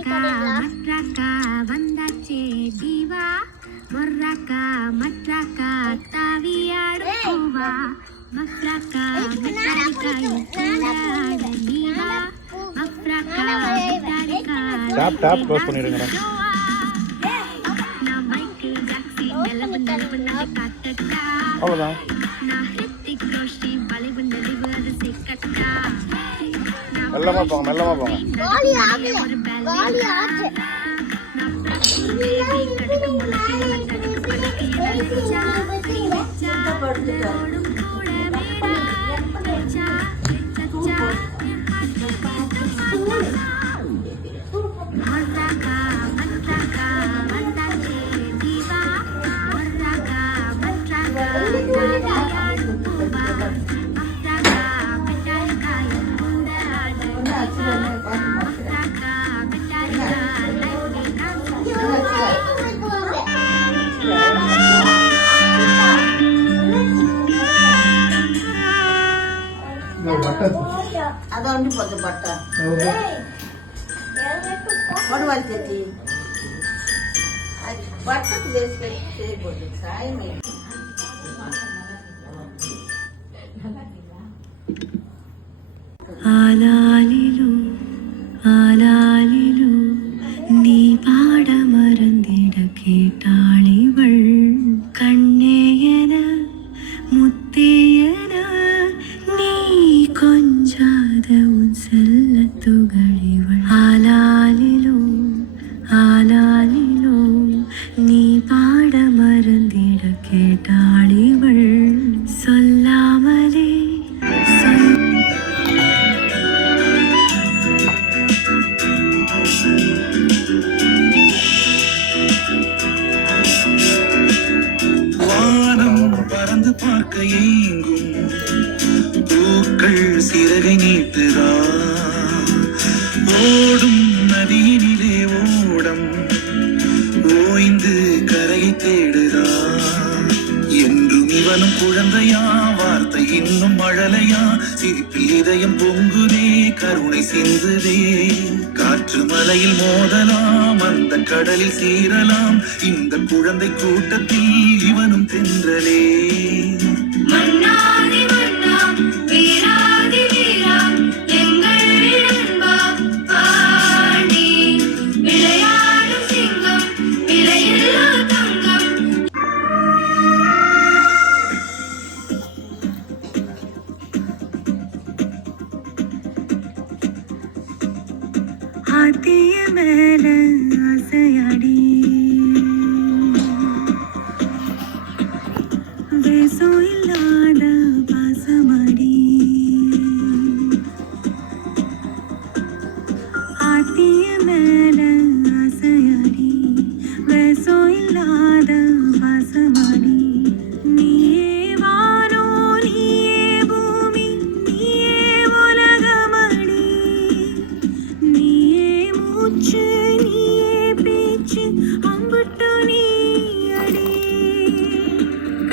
மற்றக்கா வந்தாச்சே தீவா மொர்ரக்கா மற்றக்கா தாவியாடும் பூவா மற்றக்கா மற்றக்காயும் கூடாத நீவா மற்றக்கா மற்றக்கா top close பண்ணிடுங்க. நான் மைக்கேல் ஜாக்சன் நிலவு நிலவு நான் காட்டட்டா அவ்வளவுதான். நான் ஹித்திக் ரோஷி வளைவு நெளிவு அது சிக்கட்டா மெல்லமா போங்க மெல்லமா போங்க. అదండి పొద్దు బట్ట పడవాలి తెచ్చి బట్టకు వేసి పెట్టి చేయకూడదు సాయం ஆலாலிலோ ஆலாலிலோ நீ பாட மறந்திட கேட்டாளிவள் கண்ணேயன முத்தேயன நீ கொஞ்சாத உன் செல்ல துகளிவள் ஆலாலிலோ ஆலாலிலோ நீ பாட மறந்திட கேட்டாளிவள் சொல்லாமலே பறந்து பார்க்க ஏங்கும் பூக்கள் சிறகை நீட்டுதா ஓடும் நதியினிலே ஓடம் ஓய்ந்து கரையை தேடுதா என்றும் இவனும் குழந்தையா வார்த்தை இன்னும் மழலையா சிரிப்பில் இதயம் பொங்குதே கருணை சிந்துதே காற்று மலையில் மோதலாம் அந்த கடலில் சீரலாம் இந்த குழந்தை கூட்டத்தில் இவனும் தென்றலே மன்னாதி மன்னா வீராதி வீரா எங்கள் நண்பா பாண்டி விளையாடும் சிங்கம் விலையில்லா தங்கம் ஆத்திய மேல ஆசையாடி வேசம் இல்லாத பாசமடி ஆத்திய மேல ஆசையாடி வேசம் இல்லாத பாசமடி நீயே வானோ நீயே பூமி நீயே உலகமடி நீயே மூச்சு நீயே பேச்சு அம்புட்டு நீ அடி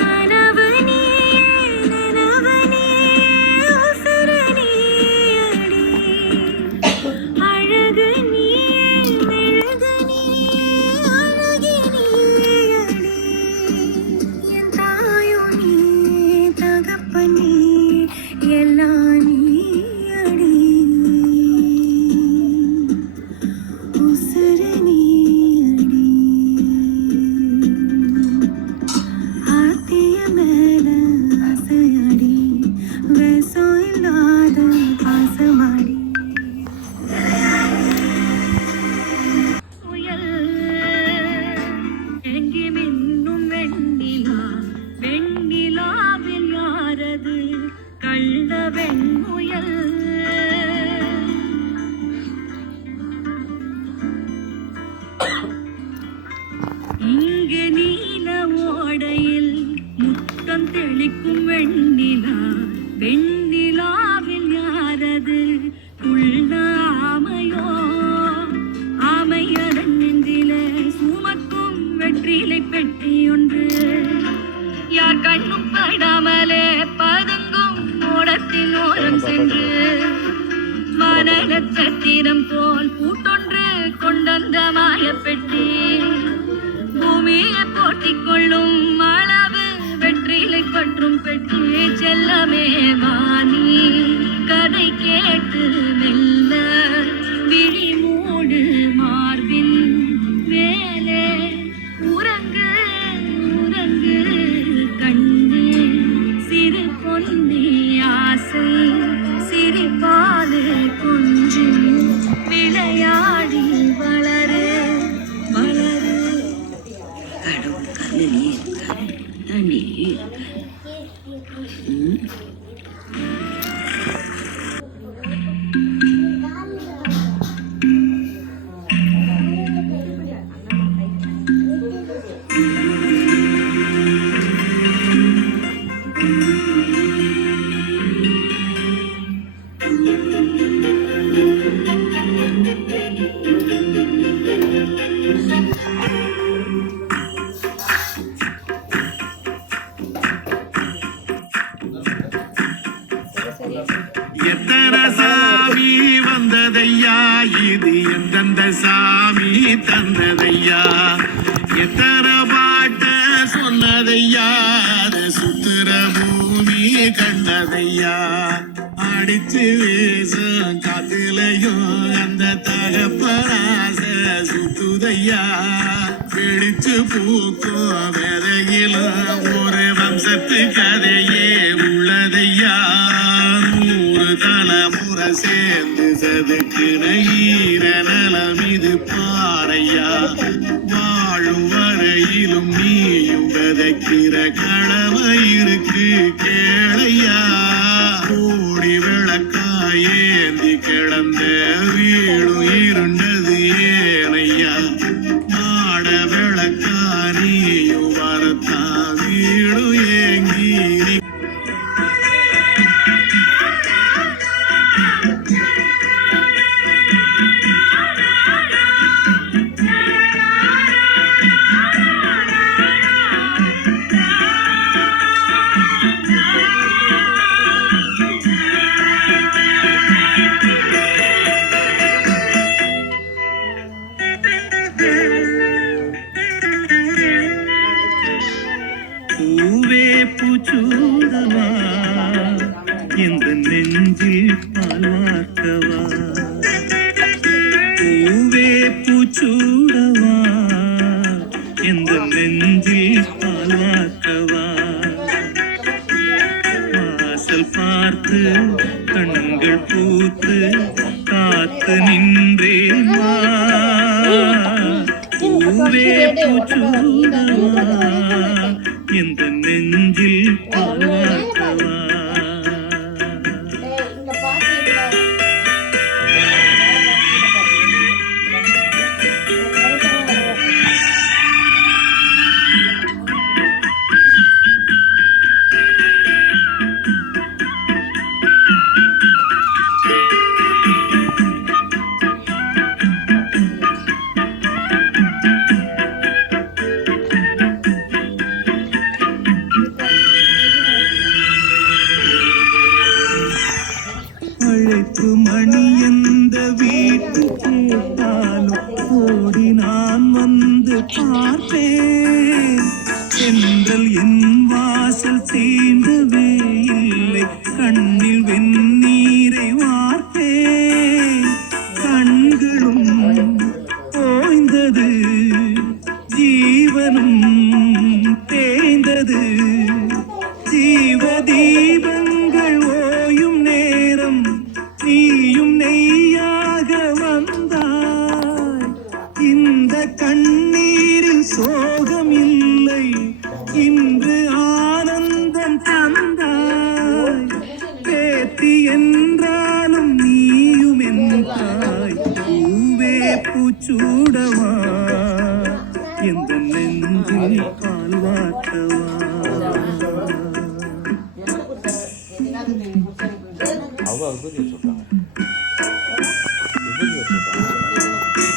கனவு நீயே நினவு நீயே உசுறு நீ அடி அழகு நீயே வந்ததையா இது எந்தெந்த சாமி தந்ததையா எத்தனை பாட்ட சொன்னதையா அது சுத்துற பூமி கண்டதையா அடிச்சு வீசும் காத்துலையும் அந்த தகப்பராச சுத்துதையா பிடிச்சு பூக்கும் விதையிலும் ஒரு வம்சத்து கதையே உள்ளதையா நூறு தலைமுறை சேர்ந்து சதுக்குற ஈர நலம் இது பாறையா வாழும் வரையிலும் நீயும் விதைக்கிற கடமை இருக்கு கேளையா கூடி விளக்காயேந்தி கிடந்த வீடும் இருண்டது ஏனையா மாட விளக்கா நீயும் வரத்தா வீடும் ஏங்கி பூவே பூச்சூடவா இந்த நெஞ்சில் பால்வார்க்கவா பூவே பூச்சூடவா இந்த நெஞ்சில் பால்வார்க்கவா வாசல் பார்த்து கண்கள் பூத்து காத்து நின்றேன் வா பூவே பூச்சூடவா இந்த நெஞ்சில் பால்வார்க்கவா இந்த பாட்டு அழைப்பு மணி எந்த வீட்டு கேட்டாலும் ஓடி நான் வந்து பார்த்தேன் சென்றல் என் வாசல் தீண்டவே இல்லை கண்ணில் வெந்நீரை வார்த்தேன் கண்களும் ஓய்ந்தது ஜீவனும் தேய்ந்தது ஜீவ தீபங்கள் ஓயும் நேரம் நீயும் நெய்யாக வந்தாய் இந்த கண்ணீரில் சோகம் இல்லை இன்று ஆனந்தம் தந்தாய் பேத்தி என்றாலும் நீயும் என்றாய் பூவே பூச்சூடவா இந்த நெஞ்சில் பால்வார்க்கவா அவங்க விபூதி வச்சுருக்காங்க விபூதி வச்சுருக்காங்க வச்சு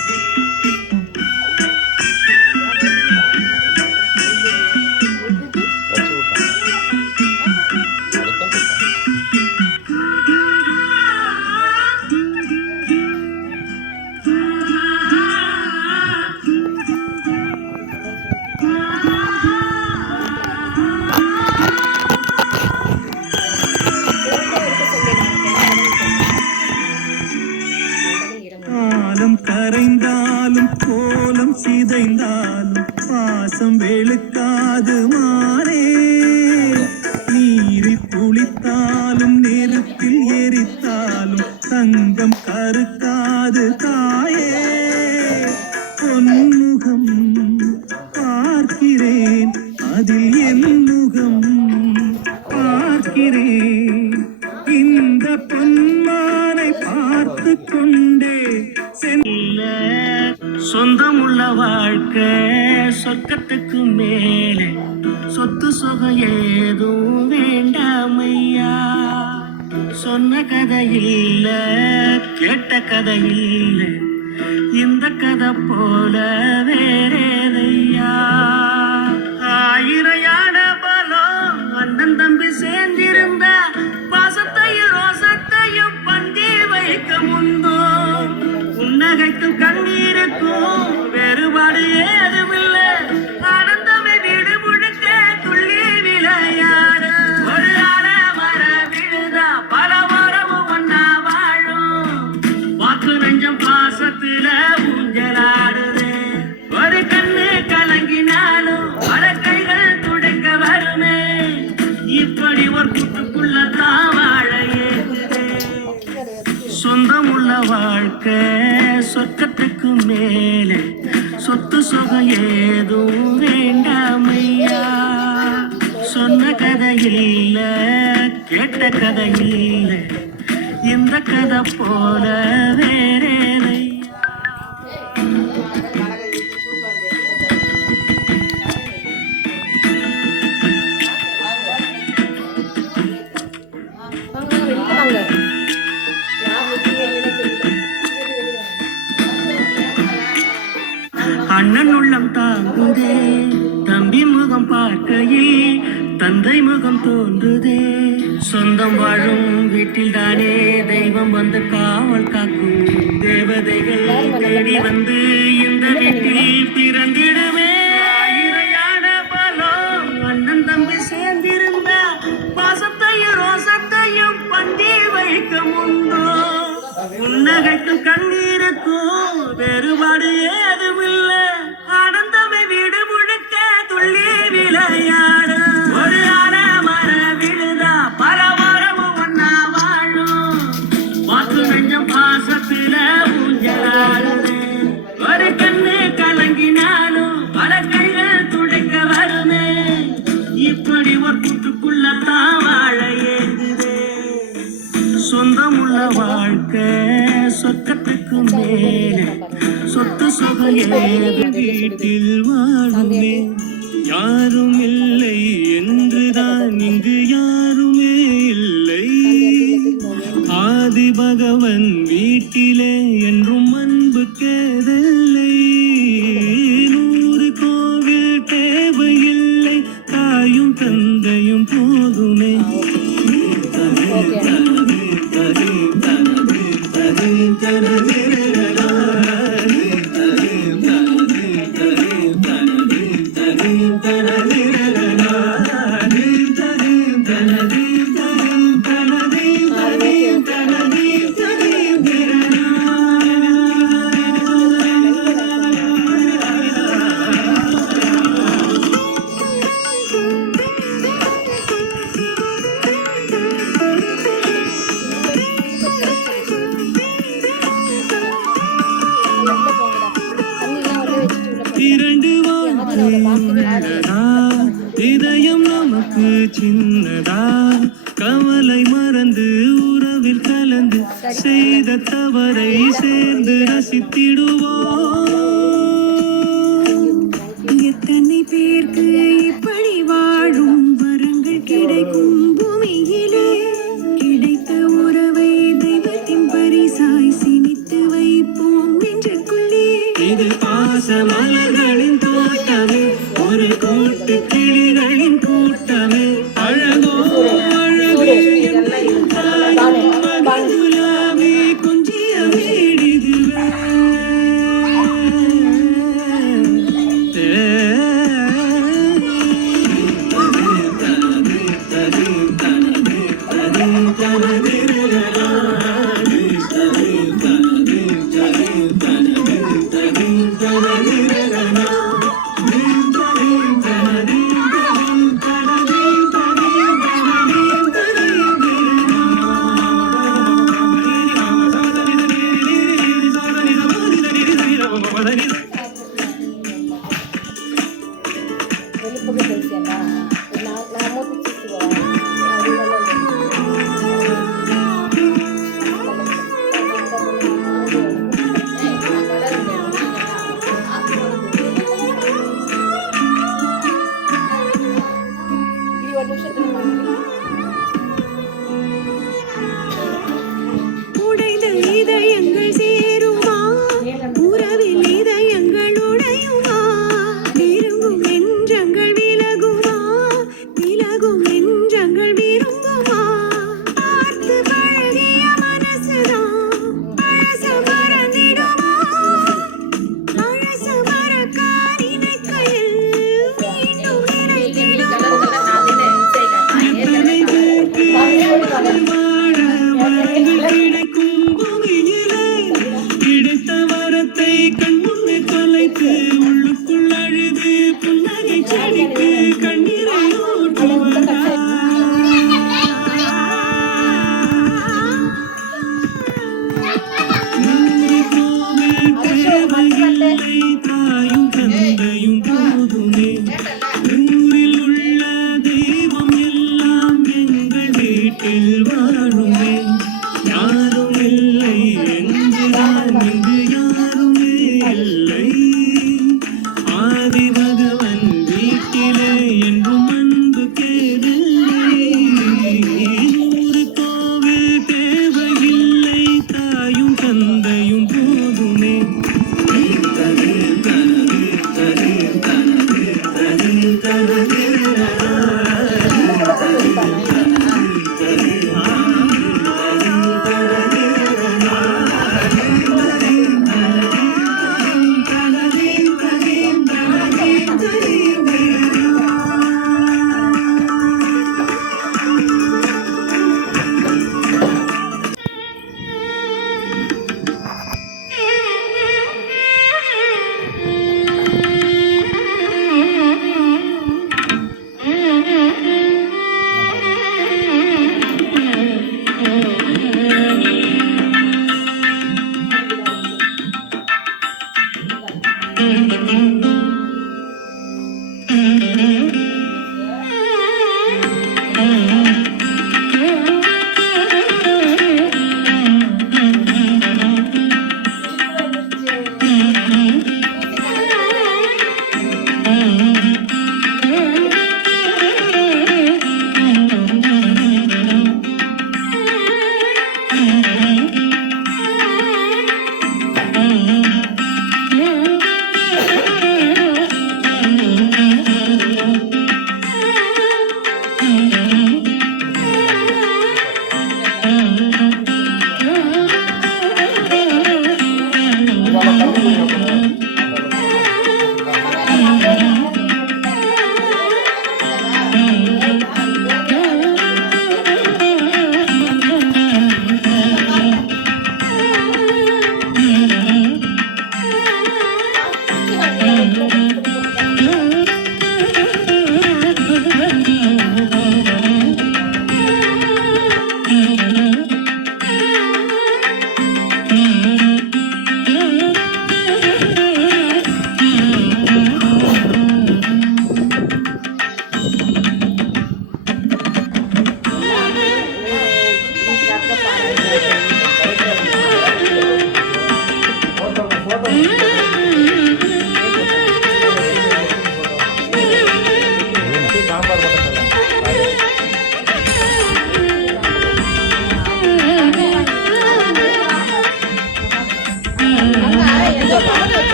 விட்டாங்க அதுதான் கொடுத்தாங்க காலம் கரைந்தாலும் கோலம் சிதைந்தாலும் பாசம் வெளுக்காது மாறே நீரில் குளித்தாலும் நெருப்பில் எரித்தாலும் தங்கம் கருக்காது தாயே பொன்முகம் பார்க்கிறேன் அதில் என் முகம் பார்க்கிறேன் இந்த பொன்மானை பார்த்து கொண்டே செல்ல சொந்தமுள்ள வாழ்க்கை சொர்க்கத்துக்கு மேலே சொத்து சொகம் ஏதும் வேண்டாமையா சொன்ன கதை இல்ல கேட்ட கதை இல்ல இந்த கதை போல வேறேதையா ஆயிரம் யானை பலம் அண்ணன் தம்பி சேர்ந்திருந்த பாசத்தையும் ரோசத்தையும் பந்தி வைக்க முந்தோ புன்னகைக்கும் கண்ணீருக்கும் வேறுபாடு ஏதுமில்லை. ஆனந்தமே வீடு முழுக்க துள்ளி விளையாடு. ஒரு ஆல மர விழுதா பல மரமும் ஒன்னா வாழும். வாக்கு நெஞ்சம் பாசத்துல ஊஞ்சலாடுது. ஒரு கண்ணு கலங்கினாலும் பல கைகள் துடைக்க வருமே. இப்படி ஒரு கூட்டுக்குள்ளதான் வாழ ஏகுதே. சொந்தமுள்ள வாழ்க்கை சொர்க்கத்துக்கு மேலே. சொத்து சுகம் ஏதும் வேண்டாமையா. சொன்ன கதை இல்ல, கேட்ட கதை இல்ல, இந்த கதை போல வேறேனையா. அண்ணன் உள்ளம் தாங்குதே, தம்பி முகம் பார்க்கையில் தந்தை முகம் தோன்றுதே. சொந்தம் வாழும் வீட்டில் தானே தெய்வம் வந்து காவல் காக்கும். தேவதைகள் தேடி வந்து இந்த வீட்டில் பிறந்திடுமே. இறையான பலம் அண்ணன் தம்பி சேர்ந்திருந்தா பாசத்தையும் ரோசத்தையும் பண்டி வைக்க முந்தோ. புன்னகைக்கும் கண்ணீருக்கும் வேறுபாடு ஏதுமில்லை. ஆனந்தமே வீடு முழுக்க துள்ளி விளையாடு. ஒரு ஆல மர விழுதா பல மரமும் ஒன்னா வாழும். வாக்கு நெஞ்சம் பாசத்துல ஊஞ்சலாடுது. ஒரு கண்ணு கலங்கினாலும் பல கைகள் துடைக்க வருமே. இப்படி ஒரு கூட்டுக்குள்ளதான் வாழ ஏங்குதே. சொந்தமுள்ள வாழ்க்கை சொர்க்கத்துக்கு மேலே. சொத்து சுகம் ஏது வீட்டில் வாழுமே. யாரும் இல்லை என்றுதான் இங்கு யாருமே இல்லை. ஆதி பகவன் வீட்டிலே என்றும் அன்பு கேதல்லை. 100 கோவில் தேவையில்லை, தாயும் தந்தையும் போதுமே. இரண்டு வாழ்க்கையினதா, இதயம் நமக்கு சின்னதா. கவலை மறந்து உறவில் கலந்து செய்த தவறை சேர்ந்து ரசித்திடுவோம். எத்தனை பேருக்கு இப்படி வாழும் வரங்கள் கிடைக்கும் பூமியிலே. கிடைத்த உறவை தெய்வத்தின் பரிசாய் சிமித்து வைப்போம் நெஞ்சுக்குள்ளே. இது பாச மலர்களின் தோட்டமே, ஒரு கூட்டு கிளிகளின் கூட்டமே. அழகோ அழகு கொஞ்சிய வீடிதுவே.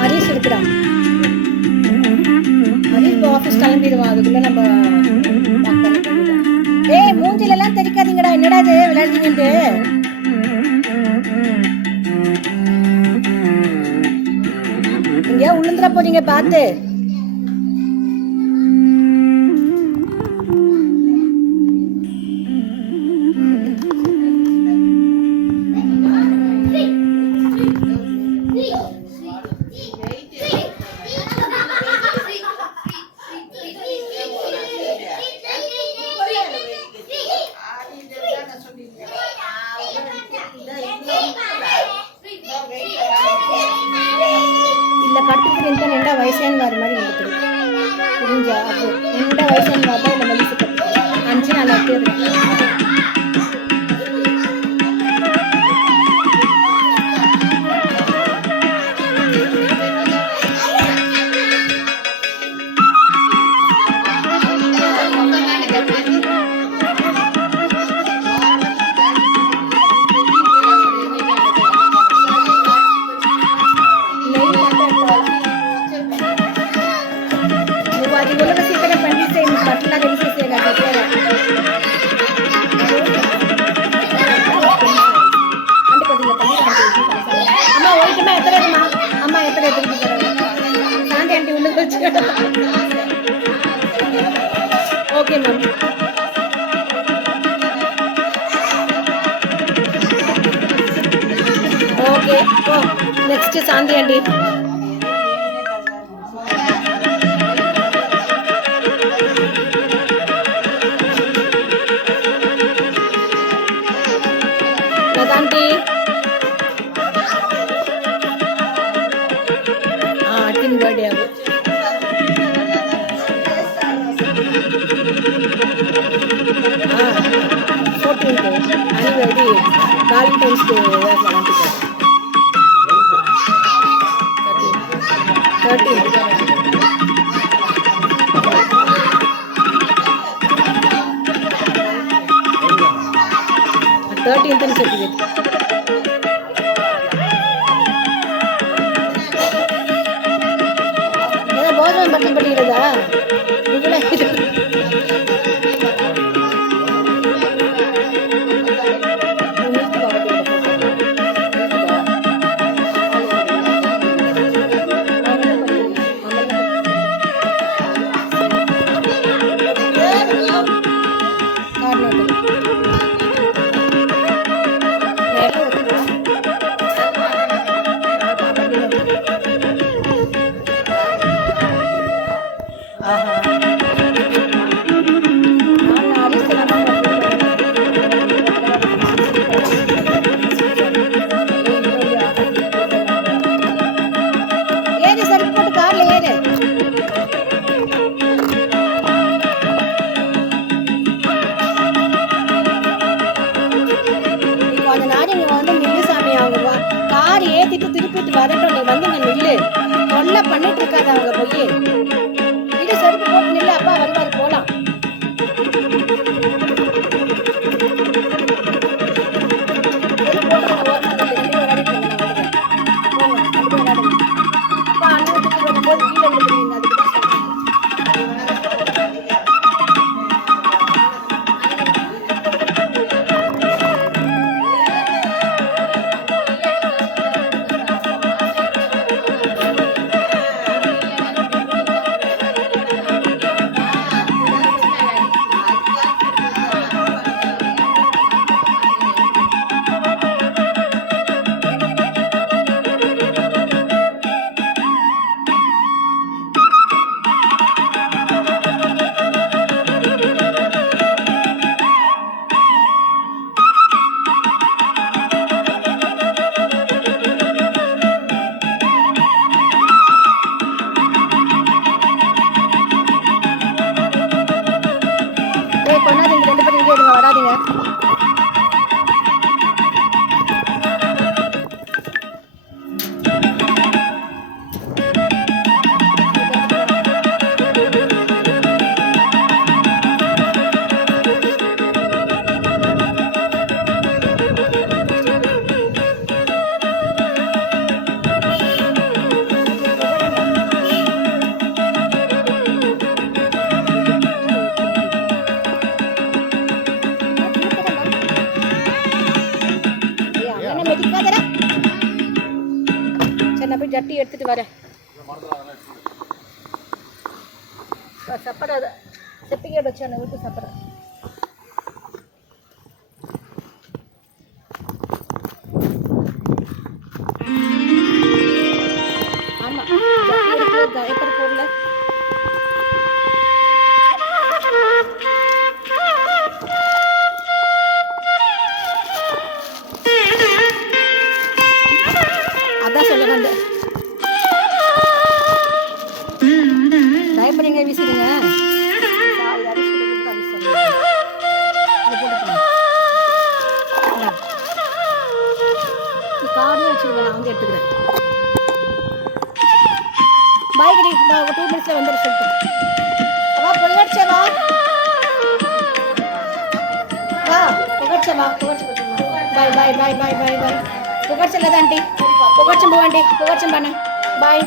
ஹரிஷ் இருக்கிறான். ஹரிஷ் இப்போ ஆஃபீஸ் கிளம்பிடுவான். அதுக்குள்ள நம்ம ஏய் மூஞ்சில எல்லாம் தெரிக்காதீங்கடா. என்னடா இது விளையாடுறீங்கன்ட்டு. இங்க உளுந்துற போறீங்க பார்த்து. ಇಲ್ಲ ಕಟ್ಟಿದ್ರೆ ಇಂತ ನಿಂಡ ವಯಸ್ಸೇನು ವಾರ ಮಾಡಿ ಹೇಳ್ತೀವಿ ಹುಂಜ ಅದು ನಿಂಡ ವಯಸ್ಸೇನು ವಾರ ಇಲ್ಲ ಮಲಿಸಿ ಕಟ್ಟಿ ಅಂಚಿನ ಅಲ್ಲ ಹತ್ತಿದ್ರೆ ఓకే మ్యామ్. ఓకే నెక్స్ట్ శాంతి అండి. ప్రశాంతి అట్టిన బర్త్డే అవి 14th anniversary Valentine's Day అలాంటి 13th 13th అని చెప్పింది. ఏదో భోజనం పట్టం పట్టి కదా ఏది సరిపోటు కార్లు ఏది கொஞ்ச நாள் இங்கே வந்து நில்லு சாமி. அவங்க கார் ஏற்றிட்டு திருப்பிட்டு வரட்டும். நீ வந்து இங்கே நில்லு. தொல்லை பண்ணிட்டு இருக்காது அவங்க போய். இது செருப்பு போட்டு நில்லு. அப்பா வருவார் போகலாம். அப்பா அண்ணன் வரும்போது கீழே விழுந்துருவீங்க. அதுக்கு தான் கொண்டாதீங்க. 2 பேரும் இங்கே இருங்க. வராதீங்க. சரி நான் போய் ஜட்டி எடுத்துட்டு வரேன். சப்பரை செப்பிக்கேட் வச்சு அந்த வீட்டு சப்பரை. ஆமாம் ஜட்டி எடுத்து டைப்பர் போடல. அதான் சொல்ல வந்தேன். டைப்பர் எங்கே வீசிடுங்க. கார்டும் வச்சுருக்கேன். நான் வந்து எடுத்துக்கிறேன். பாய் கடி. நான் 2 மினிட்ஸில் வந்துடு சொல்லிட்டு. வா பொங்கடிச்சே வா. வா பொங்கடிச்சே வா. பாய் பாய் பாய் பாய் பாய் பாய். పొగడ్చలేదండి పొగడ్చం పోవండి పొగడ్చం బాయ్.